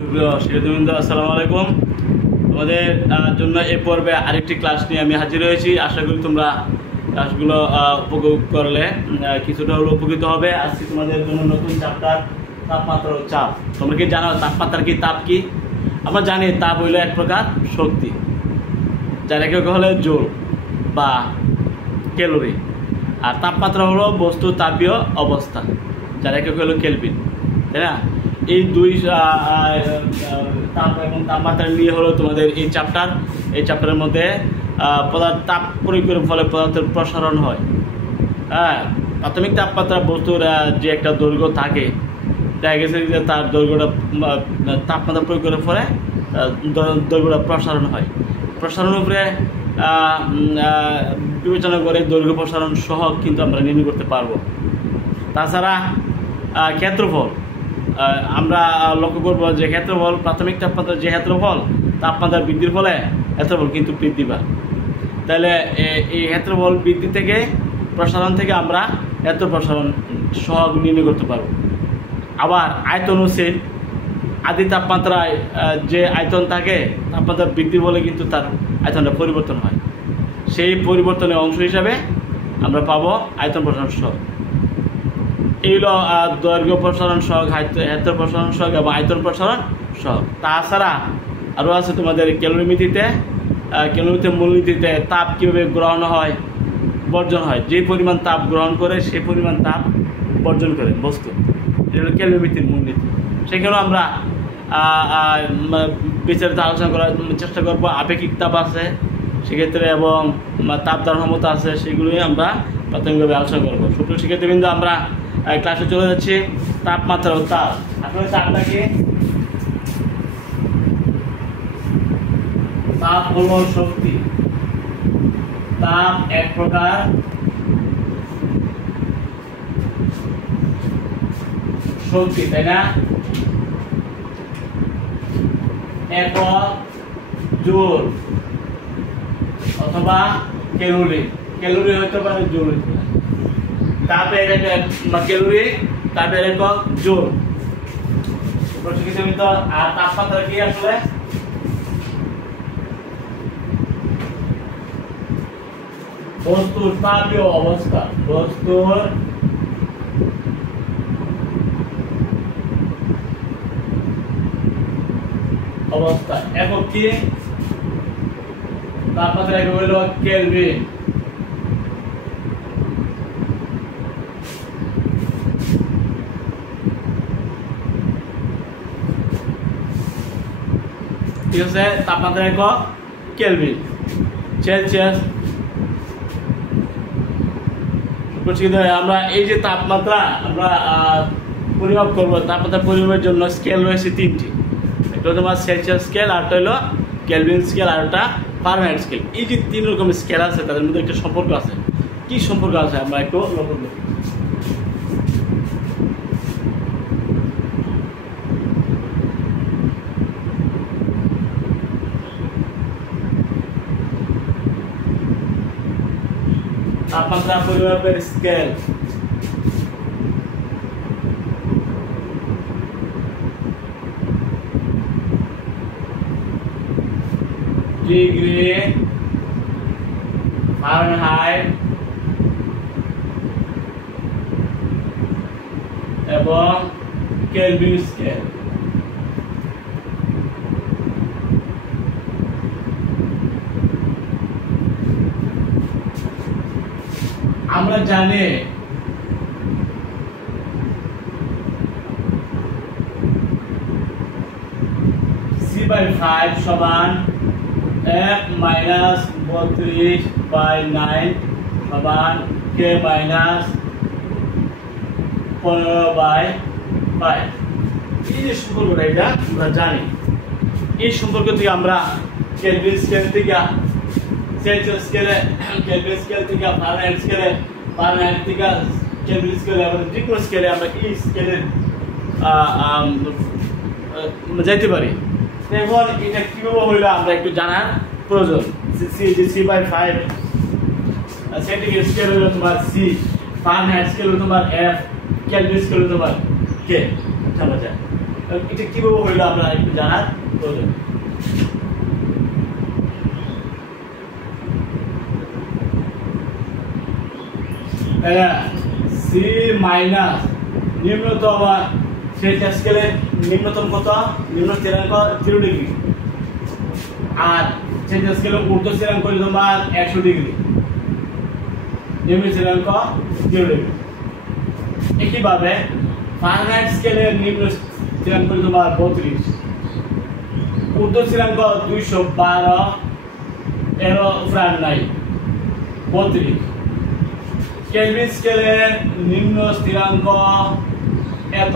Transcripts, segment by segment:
সুপ্রিয় শিক্ষার্থীবৃন্দ, আসসালামু আলাইকুম। তোমাদের জন্য এই পর্বে আরেকটি ক্লাস নিয়ে আমি হাজির হয়েছি। আশা করি তোমরা ক্লাসগুলো উপভোগ করলে কিছুটা হলেও উপকৃত হবে। আজকে তোমাদের জন্য নতুন চ্যাপ্টার তাপমাত্রা ও চাপ। তোমরা কি জানো তাপমাত্রা কি, তাপ কি? আমরা জানি তাপ হইল এক প্রকার শক্তি, যার একক হলো জোল বা ক্যালোরি, আর তাপমাত্রা হলো বস্তু তাপীয় অবস্থা, যার একক হলো কেলভিন, তাই না? এই দুই তাপ এবং তাপমাত্রা নিয়ে হলো তোমাদের এই চ্যাপ্টার। এই চ্যাপ্টারের মধ্যে তাপ প্রয়োগের ফলে পদার্থের প্রসারণ হয়। হ্যাঁ, প্রাথমিক তাপমাত্রা বস্তুর যে একটা দৈর্ঘ্য থাকে, দেখা গেছে যে তার দৈর্ঘ্যটা তাপমাত্রা প্রয়োগ করার ফলে দৈর্ঘ্যটা প্রসারণ হয়। প্রসারণের উপরে বিবেচনা করে দৈর্ঘ্য প্রসারণ সহ কিন্তু আমরা নির্ণয় করতে পারবো। তাছাড়া ক্ষেত্রফল আমরা লক্ষ্য করবো যে ক্ষেত্রফল, প্রাথমিক তাপমাত্রার যে ক্ষেত্রফল, তাপমাত্রা বৃদ্ধির ফলে ক্ষেত্রফল কিন্তু বৃদ্ধি পায়। তাহলে এই ক্ষেত্রফল বৃদ্ধি থেকে, প্রসারণ থেকে আমরা ক্ষেত্র প্রসারণ সহগ নির্ণয় করতে পারব। আবার আয়তন ও সেল, আদি তাপমাত্রায় যে আয়তন থাকে, তাপমাত্রা বৃদ্ধির ফলে কিন্তু তার আয়তনটা পরিবর্তন হয়। সেই পরিবর্তনের অংশ হিসাবে আমরা পাবো আয়তন প্রসারণ সহগ। এইগুলো দৈর্ঘ্য প্রসারণ সহগ, ক্ষেত্র প্রসারণ সহগ এবং আয়তন প্রসারণ সহগ। তাছাড়া আরও আছে তোমাদের ক্যালোরিমিতিতে, মূলনীতিতে তাপ কীভাবে গ্রহণ হয়, বর্জন হয়। যে পরিমাণ তাপ গ্রহণ করে সেই পরিমাণ তাপ বর্জন করে বস্তু, এটা হলো ক্যালোরিমিতির মূলনীতি। সেখানেও আমরা বিস্তারিত আলোচনা করার চেষ্টা করবো। আপেক্ষিক তাপ আছে সেক্ষেত্রে এবং তাপ ধারণ ক্ষমতা আছে, সেগুলোই আমরা প্রাথমিকভাবে আলোচনা করবো। সুপ্রিয় শিক্ষার্থীবৃন্দ, আমরা ক্লাসে চলে যাচ্ছি। তাপমাত্রা ও তাপ। আসলে তাপটা কি? তাপ হলো শক্তি। তাপ এক প্রকার শক্তি, তাই না? একক জুল অথবা ক্যালোরি। ক্যালোরি হতে পারে, জুল হতে পারে। তাপের ক্যালোরি, তাপের একক জুল। আর তাপমাত্রা কি? আসলে বস্তুর তাপীয় অবস্থা। বস্তুর অবস্থা একক কি? তাপমাত্রা একক হইল কেলভিন। ঠিক আছে, তাপমাত্রা একক কেলভিন। সেলসিয়াস। আমরা এই যে তাপমাত্রা আমরা পরিমাপ করবো, তাপমাত্রা পরিমাপের জন্য স্কেল রয়েছে তিনটি। একটা তোমার সেলসিয়াস স্কেল, আরটা হলো কেলভিন স্কেল, আর একটা ফারেনহাইট স্কেল। এই যে তিন রকমের স্কেল আছে, তাদের মধ্যে একটা সম্পর্ক আছে। কি সম্পর্ক আছে আমরা একটু লক্ষ্য করি। তাপমাত্রা পরিমাপের স্কেল। ডিগ্রি, ফারেনহাইট এবং কেলভিন স্কেল। আমরা জানি C/5 সমান 1 - 32/9 সমান K - 15/5। এই যে সম্পর্কটা, এটা আমরা জানি। এই সম্পর্ক থেকে আমরা কেলভিন স্কেল থেকে, সেলসিয়াস স্কেলে, কেলভিন স্কেল থেকে ফারেনহাইট স্কেলে, ফারেনহাইট থেকে কেলভিন স্কেলে, আমাদের যে কোনো স্কেলে আমরা এই স্কেলের যাইতে পারি। এখন এটা কিভাবে হইলো আমরা একটু জানার প্রয়োজন। C/5 সেন্টিগ্রেড স্কেল হলো তোমার C, ফারেনহাইট স্কেল হলো তোমার F, কেলভিন স্কেল হলো তোমার K। জানা যায় এটা কিভাবে হইলো আমরা একটু জানার প্রয়োজন। সি মাইনাস নিম্নতম সেলসিয়াস স্কেলের নিম্নতম কত? নিম্ন স্থিরাঙ্ক 0 ডিগ্রি, আর সেলসিয়াস স্কেলের ঊর্ধ্ব স্থিরাঙ্ক হলো তোমার 100 ডিগ্রি, নিম্ন স্থিরাঙ্ক 0 ডিগ্রি। একইভাবে ফারেনহাইট স্কেলের নিম্ন স্থিরাঙ্ক হলো তোমার 32, ঊর্ধ্ব স্থিরাঙ্ক 212, এরও ফ্রান নাই 32। কেলভিন স্কেলের নিম্ন স্থিরাঙ্ক এত,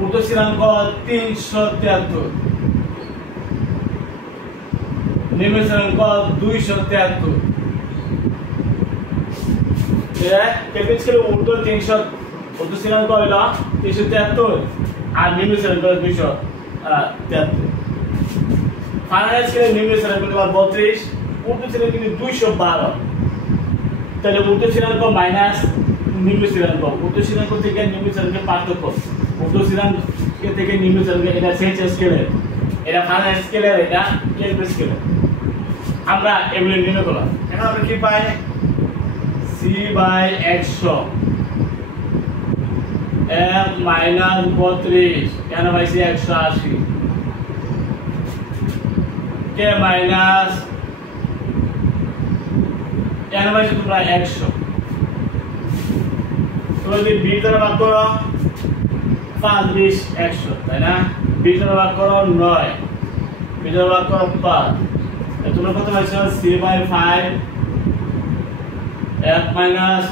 ঊর্ধ্ব স্থিরাঙ্ক 373, নিম্ন স্থিরাঙ্ক 273। কেলভিন স্কেলের ঊর্ধ্ব 300, ঊর্ধ্ব স্থিরাঙ্ক হইল 373 আর নিম্ন স্থিরাঙ্ক 273। ফারেনহাইট স্কেলের নিম্ন স্থিরাঙ্ক 32, ঊর্ধ্ব স্থিরাঙ্ক 212। তাহলে ঊর্ধ্ব স্থিরাঙ্ক মাইনাস নিম্ন স্থিরাঙ্ক, ঊর্ধ্ব স্থিরাঙ্ক থেকে নিম্ন স্থিরাঙ্কের পার্থক্য, ঊর্ধ্ব স্থিরাঙ্ক থেকে নিম্ন স্থিরাঙ্ক, এটা সেলসিয়াস স্কেলের, এটা ফারেনহাইট স্কেলের, এটা কেলভিন স্কেলের। আমরা এগুলো নির্ণয় করলাম। এখন আমরা কি পাই? সি বাই 100 f মাইনাস 32 কেন পাইছি 180, কে মাইনাস কেন পাইছি তোমরা 100। তোমরা যদি 20 দ্বারা ভাগ করো 5 20 100, তাই না? 20 দ্বারা ভাগ করো 9, 20 দ্বারা ভাগ করো 5। তোমরা কত পাইছো? c বাই 5 f মাইনাস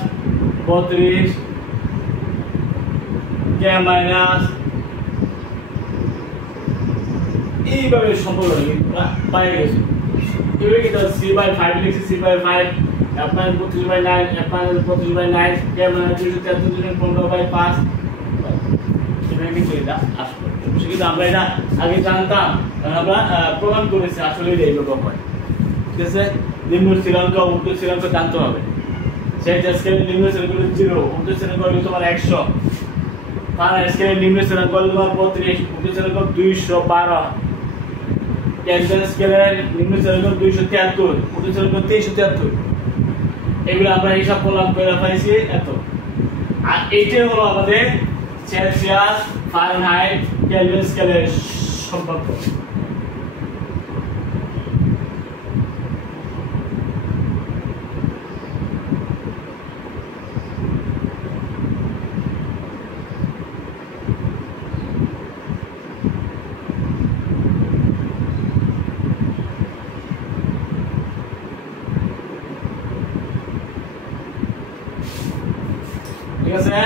32 কে মাইনাস, এইভাবে সম্পর্ক পাই গেছে। এবারে কি c বাই 5 লিখছি, c by 5 f minus 32 by 9, f minus 32 by 9 কে মাইনাস 273 15 বাই 5। এভাবে কিন্তু এটা আসলে কিন্তু আমরা এটা আগে জানতাম, কারণ আমরা প্রমাণ করেছি আসলে এইরকম হয়। ঠিক আছে, নিম্ন স্থিরাঙ্ক ঊর্ধ্ব স্থিরাঙ্ক জানতে হবে। সেলসিয়াস স্কেলের নিম্ন স্থিরাঙ্ক হলো 0, ঊর্ধ্ব স্থিরাঙ্ক হলো তোমার 100, ফারেনহাইট স্কেলের নিম্ন স্থিরাঙ্ক হলো তোমার 32, ঊর্ধ্ব স্থিরাঙ্ক 212, কেলভিন স্কেলের নিম্ন স্থিরাঙ্ক 273, ঊর্ধ্ব স্থিরাঙ্ক 373। এগুলো আমরা হিসাব করলাম, করে পাইছি এত। আর এইটাই হলো আমাদের সেলসিয়াস ফারেনহাইট কেলভিন স্কেলের সম্পর্ক। ঠিক আছে,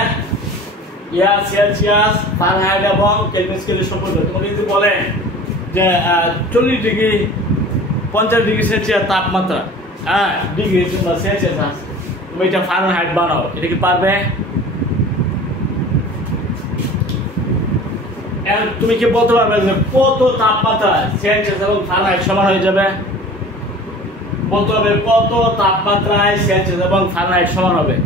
ইয়া সেলসিয়াস ফারেনহাইট এবং কেলভিন স্কেলের সম্পর্ক। তোমাকে যদি বলে যে 40 ডিগ্রি 50 ডিগ্রি সেলসিয়াস তাপমাত্রা, ডিগ্রি কিংবা সেলসিয়াস আছে, তুমি এটা ফারেনহাইট বানাও, এটা কি পারবে? তুমি কি বলতে পারবে যে কত তাপমাত্রা সেলসিয়াস এবং ফারেনহাইট সমান হয়ে যাবে? বলতে হবে কত তাপমাত্রায় সেলসিয়াস এবং ফারেনহাইট সমান হবে।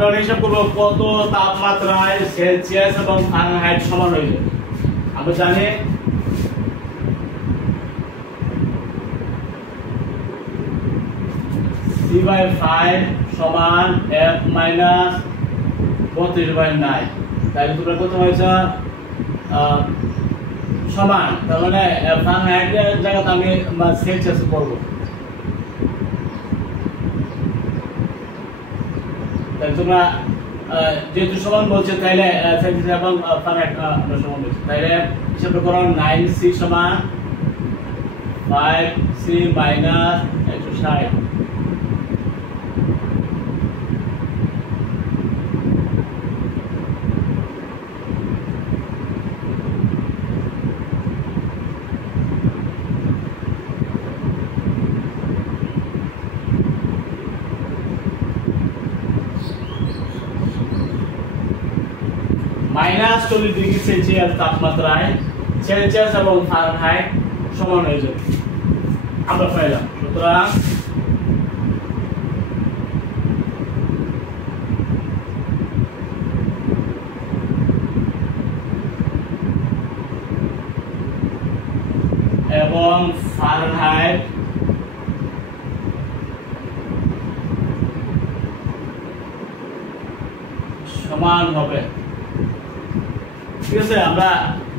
আমরা হিসাব করবো কত তাপমাত্রায় সেলসিয়াস এবং ফারেনহাইট সমান হয়ে যায়। আমরা জানি C/5 সমান F মাইনাস 32/9। তাহলে তোমরা প্রথম হয়েছে সমান, তার মানে ফারেনহাইটের জায়গাতে আমি সেলসিয়াস করবো। তাহলে তোমরা যেহেতু সমান বলছে তাইলে সেলসিয়াস এবং ফারেনহাইট আমরা সমান বলছি, তাইলে হিসাব করো 9C সমান 5C মাইনাস 160। -40°C তাপমাত্রায় সেলসিয়াস এবং ফারেনহাইট সমান হয়ে যাবে আমরা পাইলাম। সুতরাং এবং ফারেনহাইট সমান হবে। ঠিক আছে, আমরা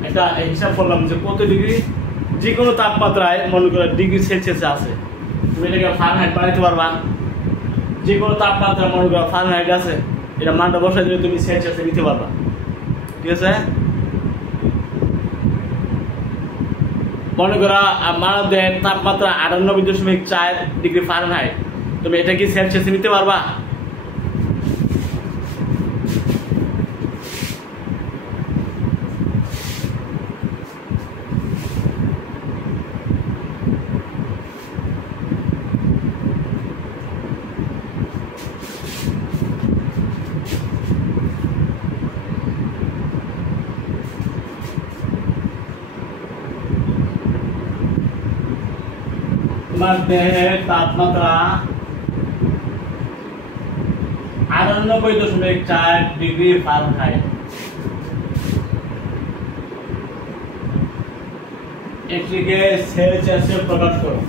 একটা হিসাব করলাম যে কত ডিগ্রি যে কোনো তাপমাত্রায় মনে করো ডিগ্রি সেলসিয়াসে আছে, তুমি এটাকে ফারেনহাইট বানাইতে পারবা। যে কোনো তাপমাত্রা মনে করো ফারেনহাইট আছে, এটা মানটা বসাই দিলে তুমি সেলসিয়াসে নিতে পারবা। ঠিক আছে, মনে করো আমাদের তাপমাত্রা 98.4 ডিগ্রি ফারেনহাইট, তুমি এটা কি সেলসিয়াসে নিতে পারবা? তোমার দেহের তাপমাত্রা 98.4 ডিগ্রি ফারেনহাইট, এটিকে সেলসিয়াসে প্রকাশ করো।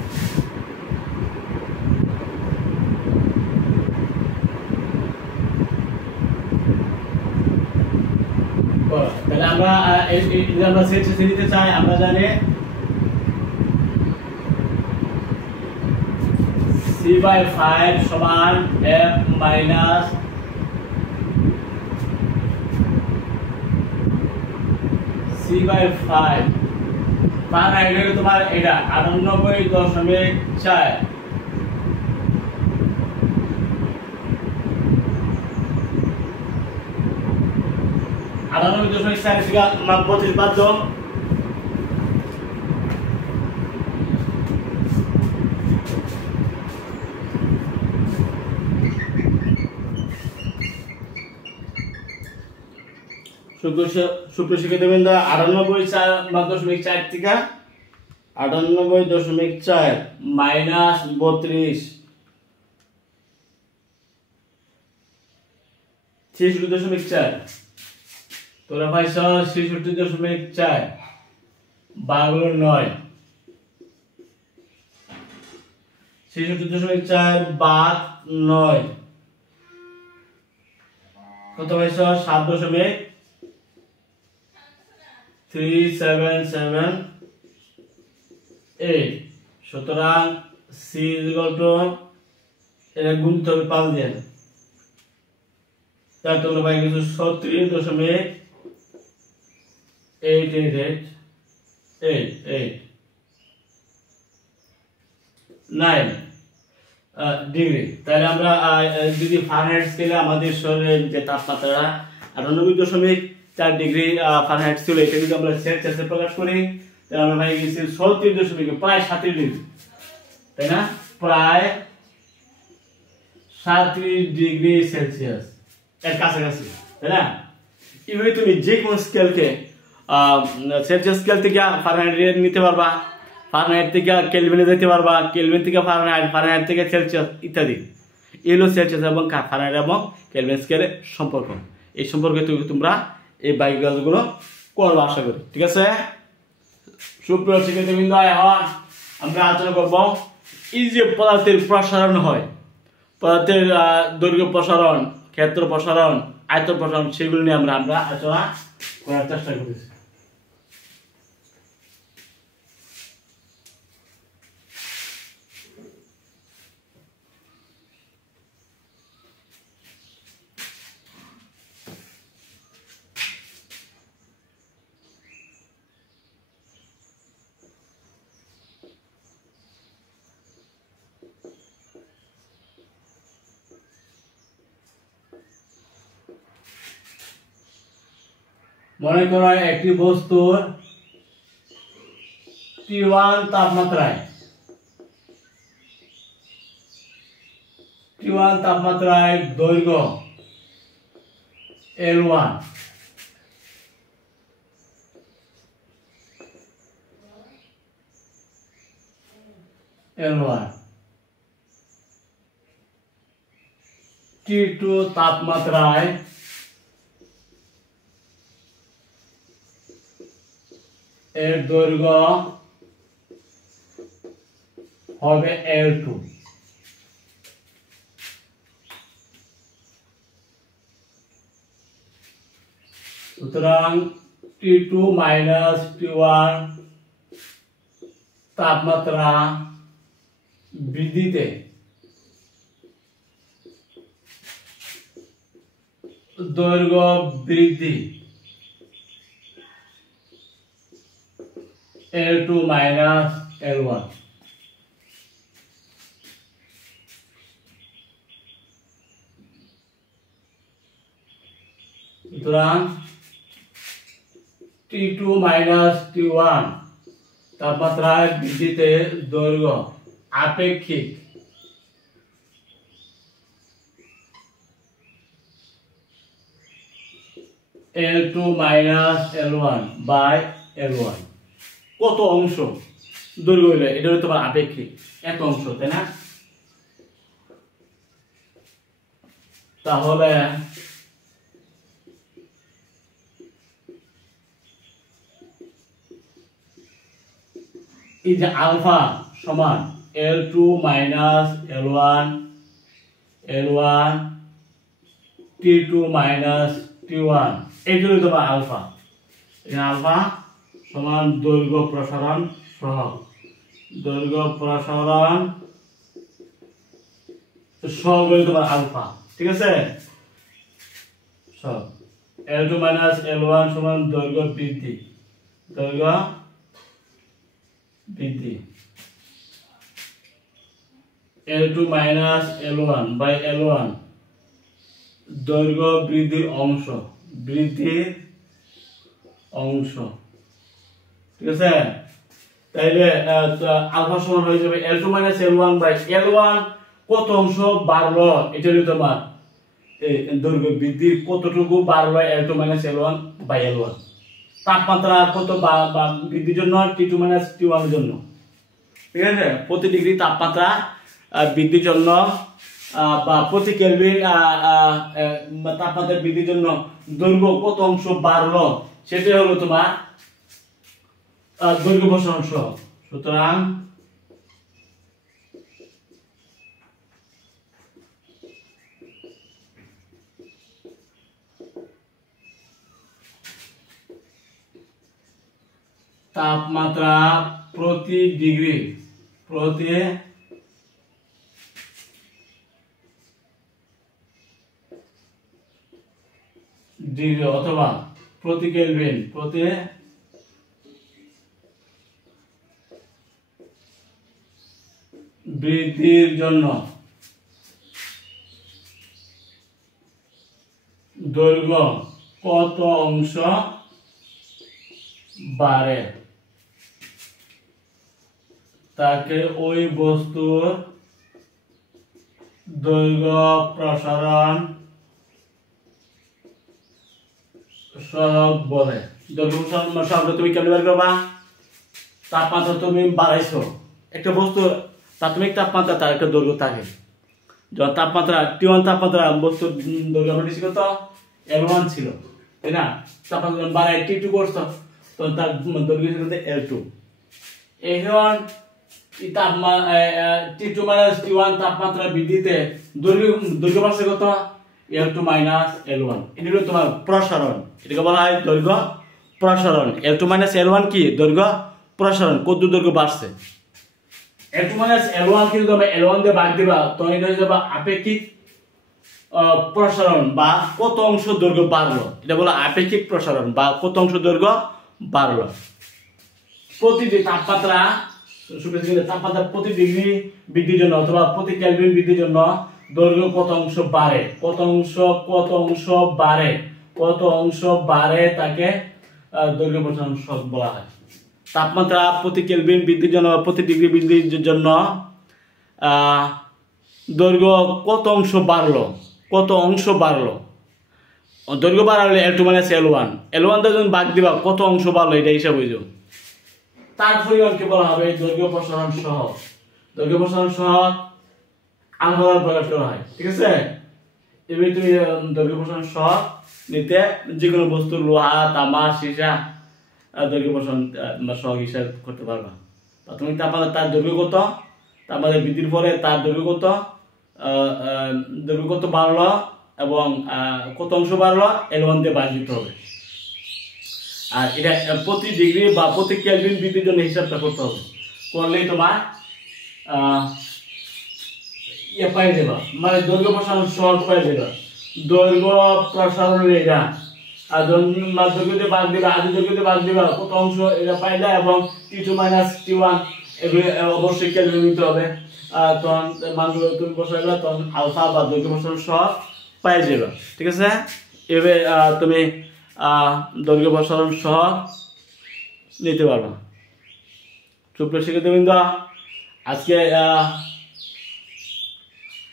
তাহলে আমরা সেলসিয়াসে নিতে চাই, আমরা জানি C/5 সমান F মাইনাস C/5। ফারেনহাইট তোমার এটা 98.4, থেকে 32 বাদ দাও। সুপ্রশিক্ষিতবৃন্দ 98.4 থেকে 98.4 মাইনাস 32 66.4, তোরা পাইছ 66.4 বাগুলো 9, 66.4 বাদ 9 কত পাইছ? 7.3778। সুতরাং C এটা গুণিত হবে 5 দিয়ে, তার তোমরা পাই গেছো 36.88889 ডিগ্রি। তাহলে আমরা যদি ফারেনহাইট স্কেলে আমাদের শরীরের যে তাপমাত্রা 98.4 ডিগ্রি ফারেনহাইট ছিল, এটা যদি আমরা সেলসিয়াসে প্রকাশ করি তাহলে আমরা পাই গেছি 36 প্রায় 37 ডিগ্রি, তাই না? প্রায় 37 ডিগ্রি সেলসিয়াস এর কাছাকাছি, তাই না? এইভাবে তুমি যে কোনো স্কেলকে সেলসিয়াস স্কেল থেকে ফারেনহাইট নিতে পারবা, ফারেনহাইট থেকে কেলভিনে যেতে পারবা, কেলভিন থেকে ফারেনহাইট, ফারেনহাইট থেকে সেলসিয়াস ইত্যাদি। এই হলো সেলসিয়াস এবং ফারেনহাইট এবং কেলভিন স্কেলের সম্পর্ক। এই সম্পর্কে তোমরা এই বাইকগুলো করবো আশা করি। ঠিক আছে, সুপ্রিয় শিক্ষার্থীবৃন্দ, এখন আমরা আলোচনা করব এই যে পদার্থের প্রসারণ হয়, পদার্থের দৈর্ঘ্য প্রসারণ, ক্ষেত্র প্রসারণ, আয়তন প্রসারণ, সেগুলো নিয়ে আমরা আলোচনা করার চেষ্টা করেছি। মনে করো একটি বস্তুর T1 তাপমাত্রায় দৈর্ঘ্য L1, T2 তাপমাত্রায় এর দৈর্ঘ্য হবে L2। সুতরাং T2 মাইনাস T1 তাপমাত্রা বৃদ্ধিতে দৈর্ঘ্য বৃদ্ধি L2 মাইনাস L1। সুতরাং T2 মাইনাস T1 তাপমাত্রায় বৃদ্ধিতে দৈর্ঘ্য আপেক্ষিক L2 minus L1 by L1। কত অংশ দৈর্ঘ্য হইলে এটা হলো তোমার আপেক্ষিক, এত অংশ, তাই না? তাহলে এই যে আলফা সমান L2 minus L1 T2 minus T1, এইগুলো তোমার আলফা। আলফা সমান দৈর্ঘ্য প্রসারণ সহগ, দৈর্ঘ্য প্রসারণ সহগ হলো তোমার আলফা। ঠিক আছে, সব L2 মাইনাস L1 সমান দৈর্ঘ্য বৃদ্ধি, দৈর্ঘ্য বৃদ্ধি L2 minus L1 by L1, দৈর্ঘ্য বৃদ্ধির অংশ, বৃদ্ধির অংশ। ঠিক আছে, তাইলে আলফা সমান হয়ে যাবে L2 minus L1 by L1। কত অংশ বাড়লো, এটা হলো তোমার দৈর্ঘ্য বৃদ্ধির কতটুকু বাড়লো L2 minus L1 by L1। তাপমাত্রা কত বৃদ্ধির জন্য T2 মাইনাস T1 এর জন্য। ঠিক আছে, প্রতি ডিগ্রি তাপমাত্রা বৃদ্ধির জন্য বা প্রতি কেলভিন তাপমাত্রা বৃদ্ধির জন্য দৈর্ঘ্য কত অংশ বাড়লো, সেটাই হলো তোমার দৈর্ঘ্য প্রসারণ সহগ। সুতরাং তাপমাত্রা প্রতি ডিগ্রি অথবা প্রতি কেলভিন বৃদ্ধির জন্য দৈর্ঘ্য কত অংশ বাড়ে তাকে ওই বস্তুর দৈর্ঘ্য প্রসারণ সহগ বলে। দৈর্ঘ্য প্রসারণ সহগ তুমি কেমনে বের করবা? তাপমাত্রা তুমি বাড়াইছো, একটা বস্তু প্রাথমিক তাপমাত্রা তার একটা দৈর্ঘ্য থাকে, যখন তাপমাত্রা T1 তাপমাত্রা বস্তুর দৈর্ঘ্য আমরা নিচ্ছি কত L1 ছিল, তাই না? তাপমাত্রা যখন বাড়ায় T2 করছো তখন তার দৈর্ঘ্য ছিল L2। এখন T2 মাইনাস T1 তাপমাত্রা বৃদ্ধিতে দৈর্ঘ্য বাড়ছে কত L2 মাইনাস L1। এটা হলো তোমার প্রসারণ, এটাকে বলা হয় দৈর্ঘ্য প্রসারণ। L2 মাইনাস L1 কি দৈর্ঘ্য প্রসারণ, কত দৈর্ঘ্য বাড়ছে। L2 মাইনাস L1 কিন্তু তুমি L1 দিয়ে ভাগ দিবা, তো এটা হয়ে যাবে আপেক্ষিক প্রসারণ বা কত অংশ দৈর্ঘ্য বাড়লো, এটা বলা আপেক্ষিক প্রসারণ বা কত অংশ দৈর্ঘ্য বাড়লো। প্রতিটি তাপমাত্রা প্রতি ডিগ্রি বৃদ্ধির জন্য অথবা প্রতি কেলভিন বৃদ্ধির জন্য দৈর্ঘ্য কত অংশ বাড়ে, কত অংশ বাড়ে তাকে দৈর্ঘ্য প্রসারণ সহগ বলা হয়। তাপমাত্রা প্রতি কেলভিন বৃদ্ধির জন্য প্রতি ডিগ্রি বৃদ্ধির জন্য দৈর্ঘ্য কত অংশ বাড়লো, দৈর্ঘ্য বাড়ালে L2 মাইনাস L1 যখন ভাগ দিবা কত অংশ বাড়লো এটা হিসাব হয়ে যাবে। তার পরিমাণকে বলা হবে দৈর্ঘ্য প্রসারণ সহগ। দৈর্ঘ্য প্রসারণ সহগ আলফা দ্বারা প্রকাশ করা হয়, ঠিক আছে? এবার তুমি দৈর্ঘ্য প্রসারণ সহগ নিতে যে কোনো বস্তু লোহা, তামা, সীসা দৈর্ঘ্য প্রসারণ সহগ হিসাব করতে পারবা। প্রাথমিক তাপমাত্রা তার দৈর্ঘ্য কত, তাপমাত্রা বৃদ্ধির পরে তার দৈর্ঘ্য কত বাড়লো এবং কত অংশ বাড়লো L1 দিয়ে ভাগ দিতে হবে। আর এটা প্রতি ডিগ্রি বা প্রতি কেলভিন বৃদ্ধির জন্য হিসাবটা করতে হবে, করলেই তোমার পাই যাবা, মানে দৈর্ঘ্য প্রসারণ সহগ পাই যাবা। দৈর্ঘ্য প্রসারণের এটা আর দৈর্ঘ্য দিয়ে ভাগ দিবা, আদি দৈর্ঘ্য দিয়ে ভাগ দিবা কত অংশ এটা পাইলা, এবং T2 মাইনাস T1 এগুলো অবশ্যই কেলভিন নিতে হবে। তখন মানগুলো তুমি বসাইলা, তখন আলফা বা দৈর্ঘ্য প্রসারণ সহগ পাই যাবা, ঠিক আছে? এভাবে তুমি দৈর্ঘ্য প্রসারণ সহগ নিতে পারবা। সুপ্রিয় শিক্ষার্থীবৃন্দ, আজকে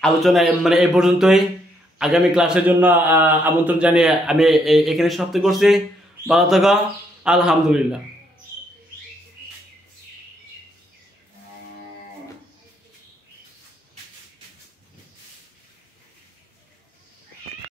আলোচনা মানে এই পর্যন্তই। আগামী ক্লাসের জন্য আমন্ত্রণ জানিয়ে আমি এখানে সমাপ্ত করছি। ভালো থাকো, আলহামদুলিল্লাহ।